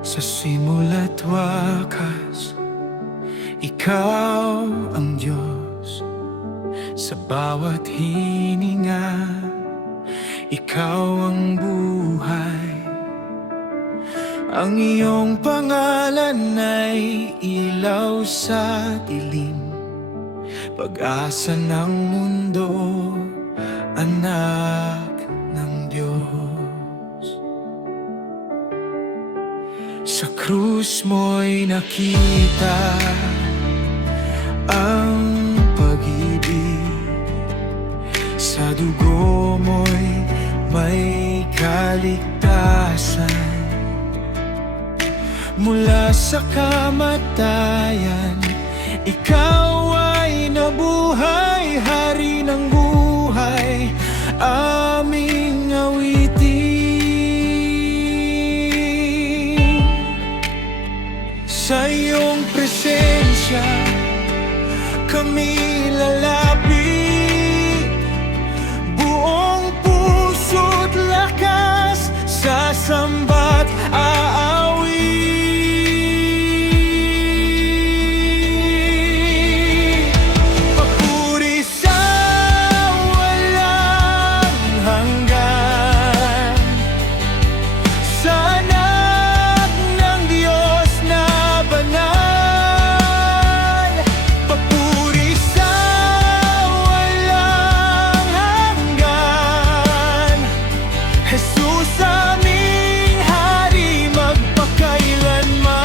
Sa simula't wakas, ikaw ang Diyos. Sa bawat hininga, ikaw ang buhay. Ang iyong pangalan ay ilaw sa dilim, pag-asa ng mundo, anak ng Diyos. Sa krus mo'y nakita ang pag-ibig, sa dugo mo'y may kaligtasan. Mula sa kamatayan, ikaw ay nabuhay, hari ng buhay, aming awitin. Sa iyong presensya, kami lalapit, buong puso't lakas, sasamba't aawit. Papuri sa walang hanggan, sa anak ng Diyos na banal. Papuri sa walang hanggan, Jesus aming hari magpakailanman.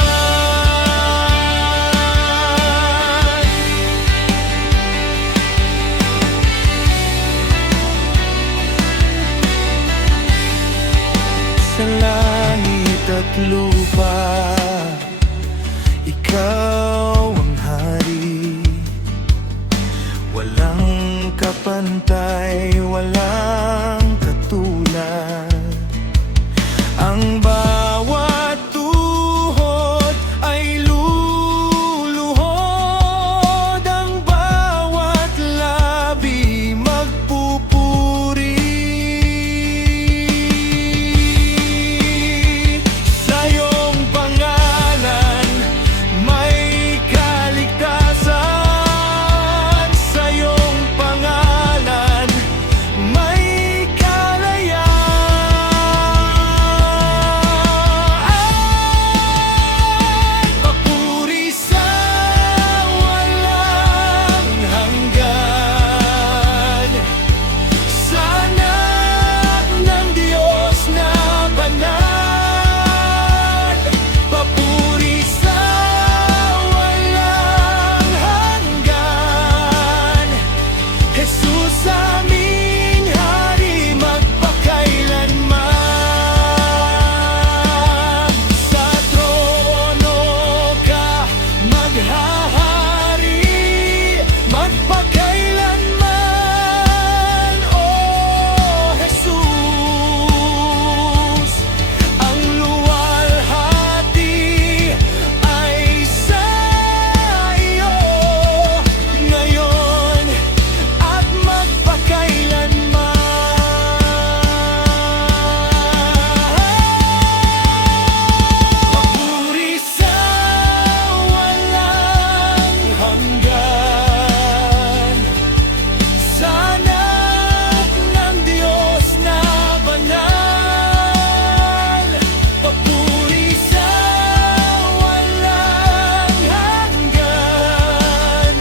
Sa langit at lupa, ikaw ang hari. Walang kapantay, walang katulad. Ang bawat tuhod ay luluhod, ang bawat labi magpupuri. Sa iyong pangalan may kaligtasan, sa iyong pangalan may kalayaan. Papuri sa walang hanggan, sa anak ng Diyos na banal. Papuri sa walang hanggan, Jesus aming hari magpakailanman. Sa trono ka maghahari magpakailanman, O Jesus. Ang luwalhati ay sa iyo, ngayon at magpakailanman. Papuri sa walang hanggan, sa anak ng Diyos na banal. Papuri sa walang hanggan,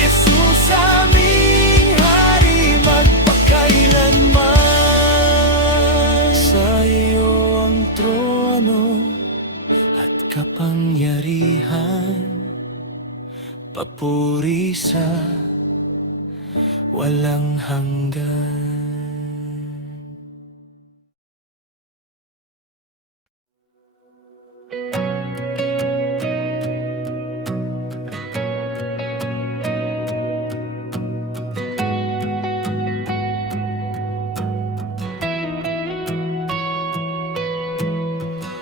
Jesus aming hari magpakailanman. Sa iyo ang trono at kapangyarihan, papuri sa walang hanggan.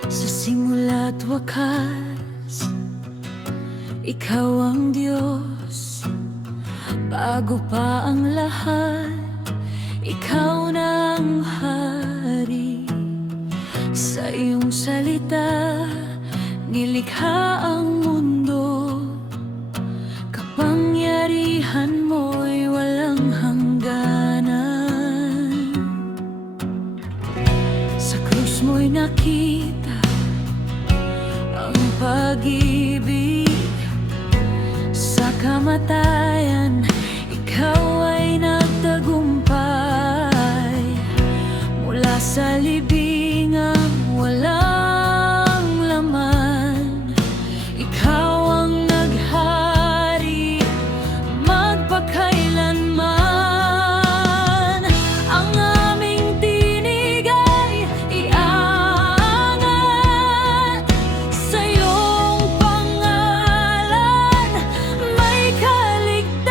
Sa simula't wakas, ikaw ang Diyos. Bago pa ang lahat, ikaw na ang hari. Sa Sa iyong salita nilikha ang mundo. Kapangyarihan mo'y walang hangganan. Sa krus mo'y nakita ang pag-ibig. Sa kamatayan ikaw ay nagtagumpay. Mula sa libingang walang laman, ikaw ang naghari magpakailanman. Ang aming tinig ay iaangat sa iyong pangalan, may kaligtasan.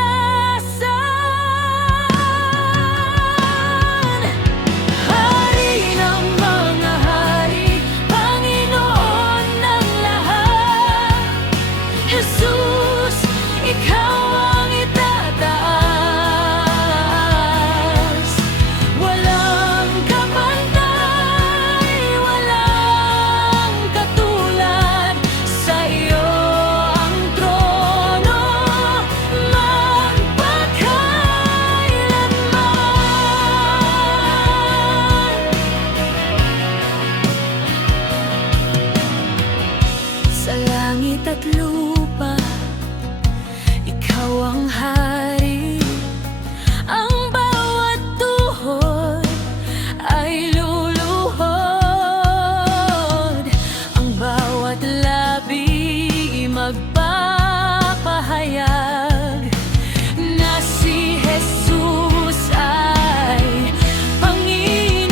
Hari ng mga hari, Panginoon ng lahat, Jesus, ikaw ang itataas. Walang kapantay, walang katulad, sa iyo ang trono magpakailanman. Sa langit at lupa, ikaw ang hari. Ang bawat tuhod ay luluhod. Ang bawat labi magpapahayag na si Jesus ay Panginoon.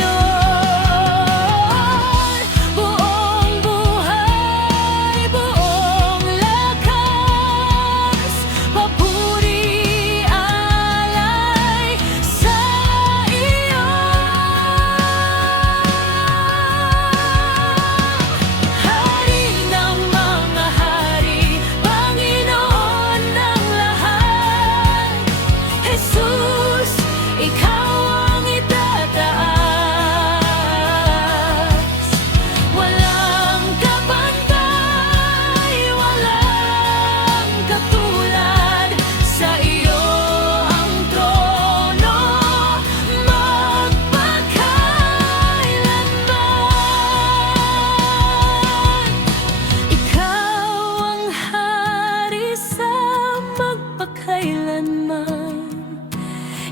Buong buhay, buong lakas, papuri alay sa iyo. Hari ng mga hari, Panginoon ng lahat, Jesus, ikaw ang itataas. Walang kapantay, walang katulad, sa iyo ang trono magpakailanman. Ikaw ang hari sa magpakailanman.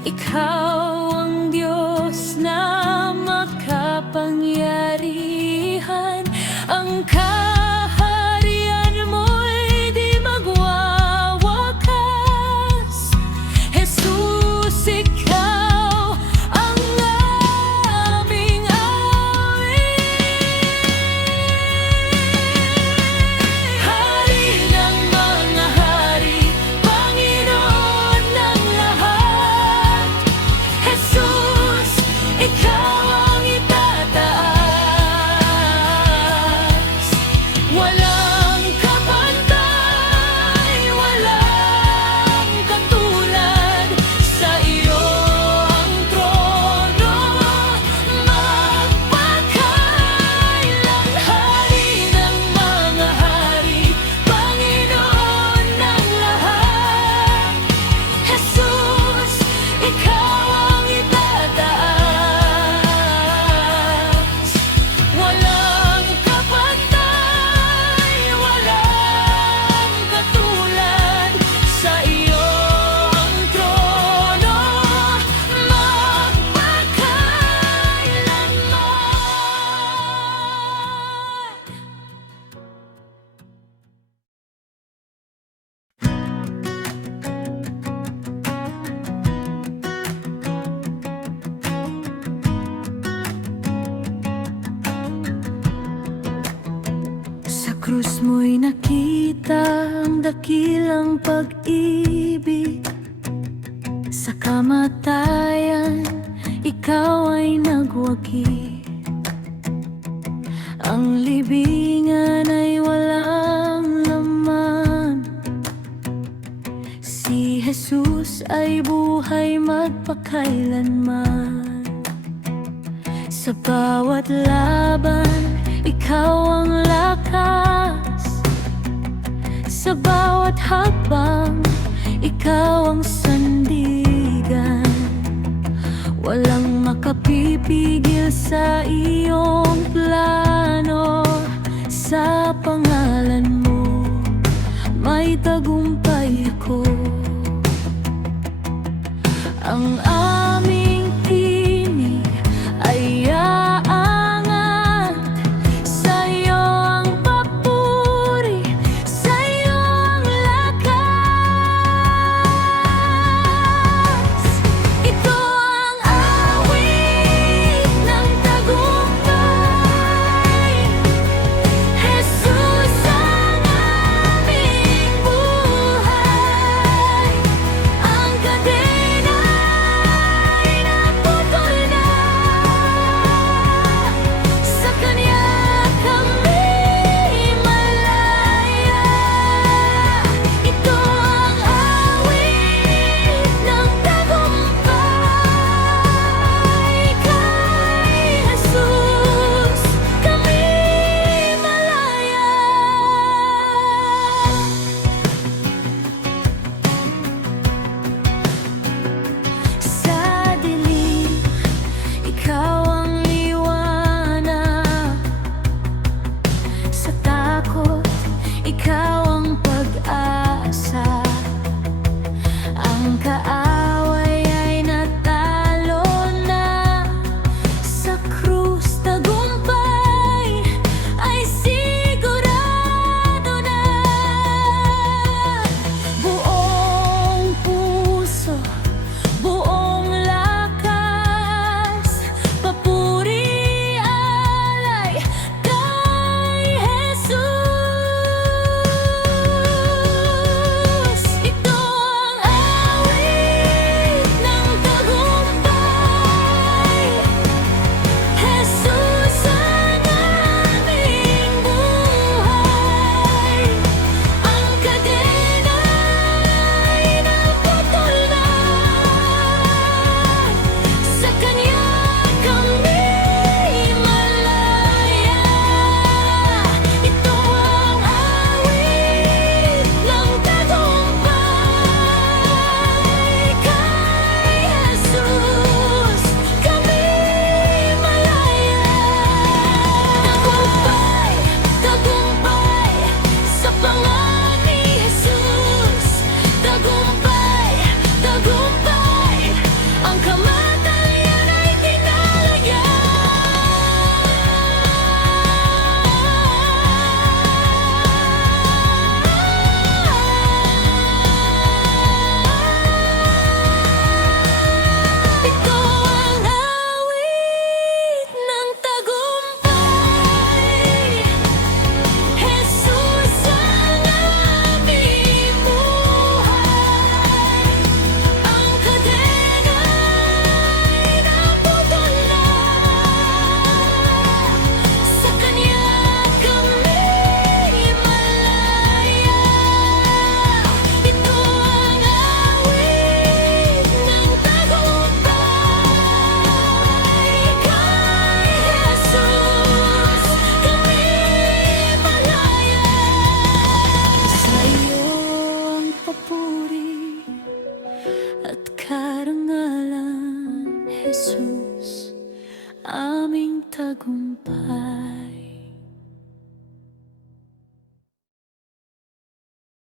Ikaw ang Diyos na makapangyarihan. Ang kaharian mo'y di magwawakas. Jesus, ikaw ang aming awit. Hari ng mga hari, Panginoon ng lahat, Jesus, ikaw ang itataas. Walang kapantay, walang katulad, sa iyo ang trono magpakailan. Hari ng mga hari, Panginoon ng lahat, Jesus, ikaw ang itataas. Walang kapantay, walang katulad, sa iyo ang trono magpakailanman. Sa krus mo'y nakita ang dakilang pag-ibig. Sa kamatayan ikaw ay nagwagi. Ang libingan ay walang laman. Si Jesus ay buhay magpakailanman. Sa bawat laban ikaw ang lakas sa bawat hakbang, ikaw ang sandigan. Walang makapipigil sa iyong plano. Sa pangalan mo, may tagumpay ako. Ang aming tinig ay aangat, sa'yo ang papuri, sa'yo ang lakas. Ito ang awit ng tagumpay, Jesus ang aming buhay. Ang kadena ay naputol na, sa Kanya kami malaya. Ito ang awit ng tagumpay, kay Jesus kami malaya. Sa dilim, ikaw ang liwanag. Sa takot, ikaw ang pag-asa. Ang kaaway ay natalo na. Sa krus, tagumpay ay sigurado na. Buong puso, buong lakas, papuri alay kay Jesus. Ito ang awit ng tagumpay, Jesus ang aming buhay. Ang kadena ay naputol na, sa Kanya kami malaya. Ito ang awit ng tagumpay, kay Jesus kami malaya. Tagumpay, tagumpay sa pangalan ni Jesus. Tagumpay, tagumpay, ang kamatayan ay tinalagyan. Ito ang awit ng tagumpay, Jesus ang aming buhay. Ang kadena ay naputol na, sa Kanya kami malaya. Ito ang awit ng tagumpay, kay Jesus kami malaya. Sa iyong papuri at karangalan, Jesus, aming tagumpay.